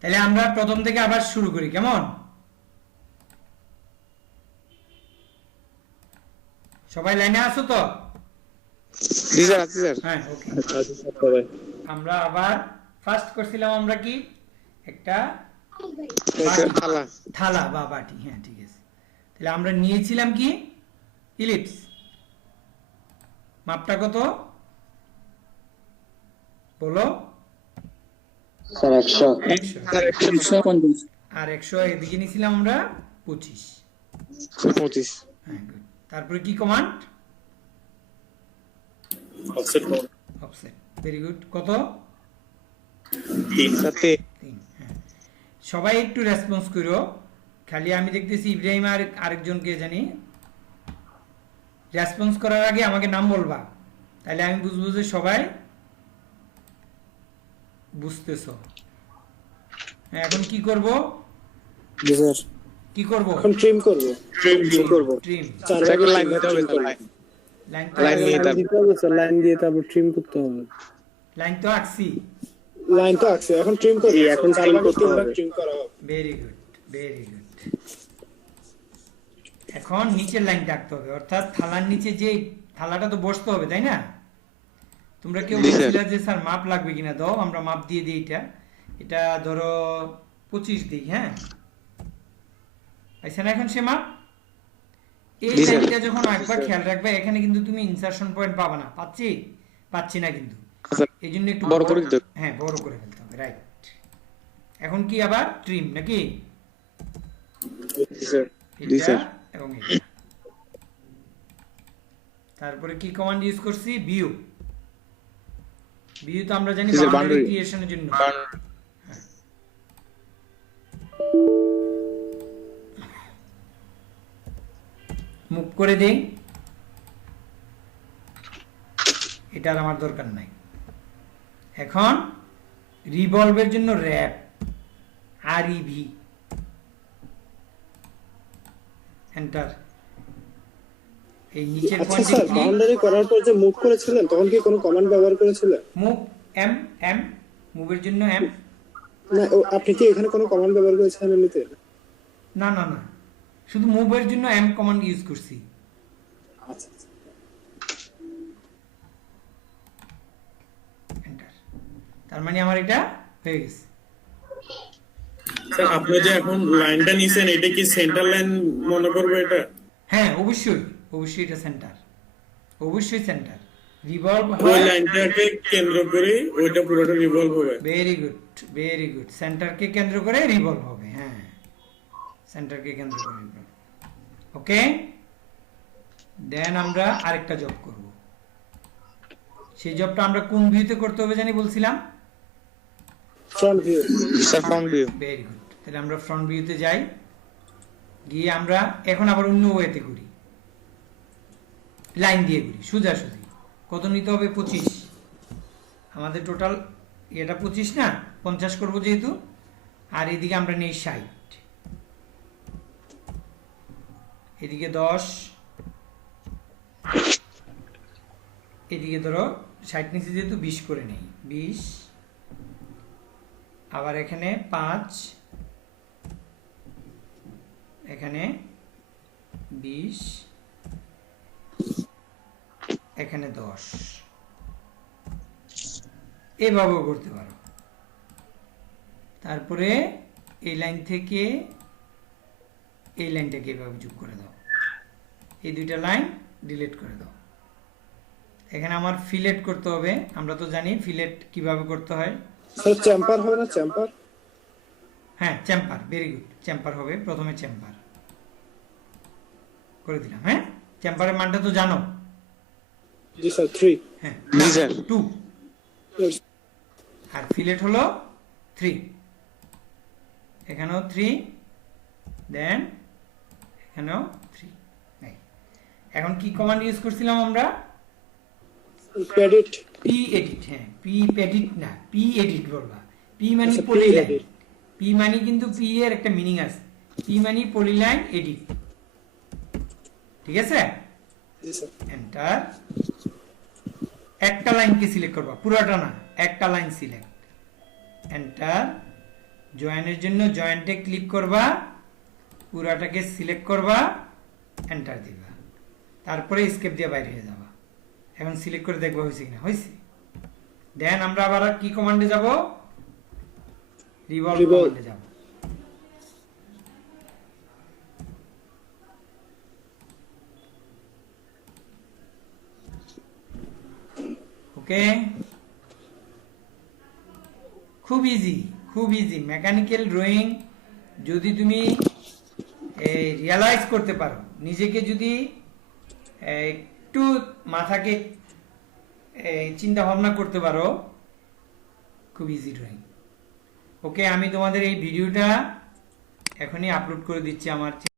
তাহলে আমরা প্রথম থেকে আবার শুরু করি, কেমন? সবাই লাইনে আছো তো? জি স্যার, আছি স্যার। হ্যাঁ, ওকে। আছি স্যার সবাই। আমরা আবার ফার্স্ট করছিলাম আমরা কি একটা থালা থালা বা বাটি, হ্যাঁ ঠিক আছে। তাহলে আমরা নিয়েছিলাম কি ইলিপস, মাপটা কত বলো? স্যার 100 স্যার 150 আর 100 এদিকে নিয়েছিলাম আমরা 25। হ্যাঁ, গুড। তারপরে কি command? Offset offset, very good. কত? 3 সাথে 3। হ্যাঁ, সবাই একটু রেসপন্স করো। খালি আমি দেখতেছি ইব্রাহিম আর আরেকজনকে জানি। রেসপন্স করার আগে আমাকে নাম বলবা, তাহলে আমি বুঝবো যে সবাই বুঝতেছো। হ্যাঁ, এখন কি করব? জি স্যার, কি করব? এখন ট্রিম করব। ট্রিম। চারটা লাইন দিতে হবে স্যার। লাইন দিয়ে দিতে হবে স্যার, লাইন দিয়ে তারপর ট্রিম করতে হবে। লাইন তো আঁকছি। লাইন তো আছে, এখন ট্রিম করব। এখন ট্রিম করতে হবে। ট্রিম করা হবে। Very good, very good. এখন নিচের লাইনটা আঁকতে হবে, অর্থাৎ থালার নিচে যে থালাটা তো বসতে হবে, তাই না? তোমরা কেউ বলছিলে যে স্যার মাপ লাগবে কিনা, দাও আমরা মাপ দিয়ে দিই। এটা ধরো 25 দিই। হ্যাঁ, আচ্ছা না? এখন সে মাপ এই লাইনটা যখন একবার খেয়াল রাখবে, এখানে কিন্তু তুমি ইনসারশন পয়েন্ট পাবে না। পাচ্ছি না কিন্তু, এই জন্য একটু বড় করে দিতে হবে। হ্যাঁ, বড় করে ফেলতে হবে, রাইট। এখন কি আবার ট্রিম নাকি? জি স্যার, জি এটা স্যার। এবং এটা। তারপরে কি কমান্ড ইউজ করছি? ভিউ। ভিউ তো আমরা জানি বাউন্ডারি ক্রিয়েশনের জন্য। মুভ করে দেই, এটার আমার দরকার নাই। এখন রিভলভের জন্য র‍্যাপ, REV, এন্টার। এই নিচের আচ্ছা পয়েন্টে স্যার, ক্লিক। বাউন্ডারি করার পর যে মুভ করেছিলেন তখন কি কোনো কমান্ড ব্যবহার করেছিলেন? মুভ এম, মুভের জন্য এম। না, আপনি কি এখানে কোনো কমান্ড ব্যবহার করেছেন এমনিতে? না, শুধু মুভের জন্য এম কমান্ড ইউজ করছি। আচ্ছা, এন্টার। তার মানে আমার এটা হয়ে গেছে। স্যার আপনি যে এখন লাইনটা নিছেন, এটা কি সেন্টার লাইন মনে করবে এটা? হ্যাঁ, অবশ্যই এটা সেন্টার, অবশ্যই সেন্টার। রিভলভ ওই হয়। লাইনটাকে কেন্দ্র করে ওইটা পুরোটা রিভলভ হবে। Very good. সেন্টারকে কেন্দ্র করে রিভলভ হবে। হ্যাঁ, সেন্টারকে কেন্দ্র করে রিভলভ। ওকে, দেন আমরা আরেকটা জব করব। সেই জবটা আমরা কোন ভিউতে করতে হবে জানি বলছিলাম? Front view. Sir front view. Very good. তাহলে আমরা ফ্রন্ট ভিউতে যাই, গিয়ে আমরা এখন আবার অন্য ওয়েতে করি, লাইন দিয়ে করি সোজাসুজি। কত নিতে হবে? 25। আমাদের টোটাল এটা 25 না, 50 করব যেহেতু। আর এদিকে আমরা নেই 60, এদিকে 10, এদিকে ধরো 60 নিচে যেহেতু 20 করে নেই, 20। আবার এখানে 5, এখানে 20, এখানে 10। এভাবেও করতে পারো। তারপরে এই লাইন থেকে এই লাইনটাকে এভাবে যোগ করে দাও, এই দুইটা লাইন ডিলিট করে দাও। এখানে আমার ফিলেট করতে হবে। আমরা তো জানি ফিলেট কিভাবে করতে হয়। স্যার চেম্বার হবে না? চেম্বার, হ্যাঁ চেম্বার, ভেরি গুড। চেম্বার হবে, প্রথমে চেম্বার করে দিলাম। হ্যাঁ, চেম্বারের মানটা তো জানো? জি স্যার 3। হ্যাঁ, জি স্যার। 2। আর ফিলেট হলো 3। এখানেও 3, দেন এখানেও 3। এখন কি কমান্ড ইউজ করছিলাম আমরা? পেডিট। P edit. হ্যাঁ, পি এডিট না, পি এডিট বলবা। পি মানে আচ্ছা, পলিলাইন। P-edit। পি মানে কিন্তু পি এর একটা মিনিং আছে। পি মানে পলিলাইন এডিট, ঠিক আছে? জি স্যার। এন্টার। একটা লাইনকে সিলেক্ট করবা, পুরোটা না, একটা লাইন সিলেক্ট। এন্টার। জয়েনের জন্য জয়েন্টে ক্লিক করবা, পুরাটাকে সিলেক্ট করবা, এন্টার দিবা, তারপরে স্কেপ দিয়ে বাইরে হয়ে যাবা। এখন সিলেক্ট করে দেখবো হয়েছে কিনা, হয়েছে। দেন আমরা আবার কি কমান্ডে যাব, রিভলভ কমান্ডে যাব। ওকে, খুব ইজি, খুব ইজি। মেকানিক্যাল ড্রয়িং যদি তুমি রিয়ালাইজ করতে পারো, নিজেকে যদি একটু মাথাকে চিন্তা ভাবনা করতে পারো, খুব ইজি ড্রয়িং। ওকে, আমি তোমাদের এই ভিডিওটা এখনই আপলোড করে দিচ্ছি আমার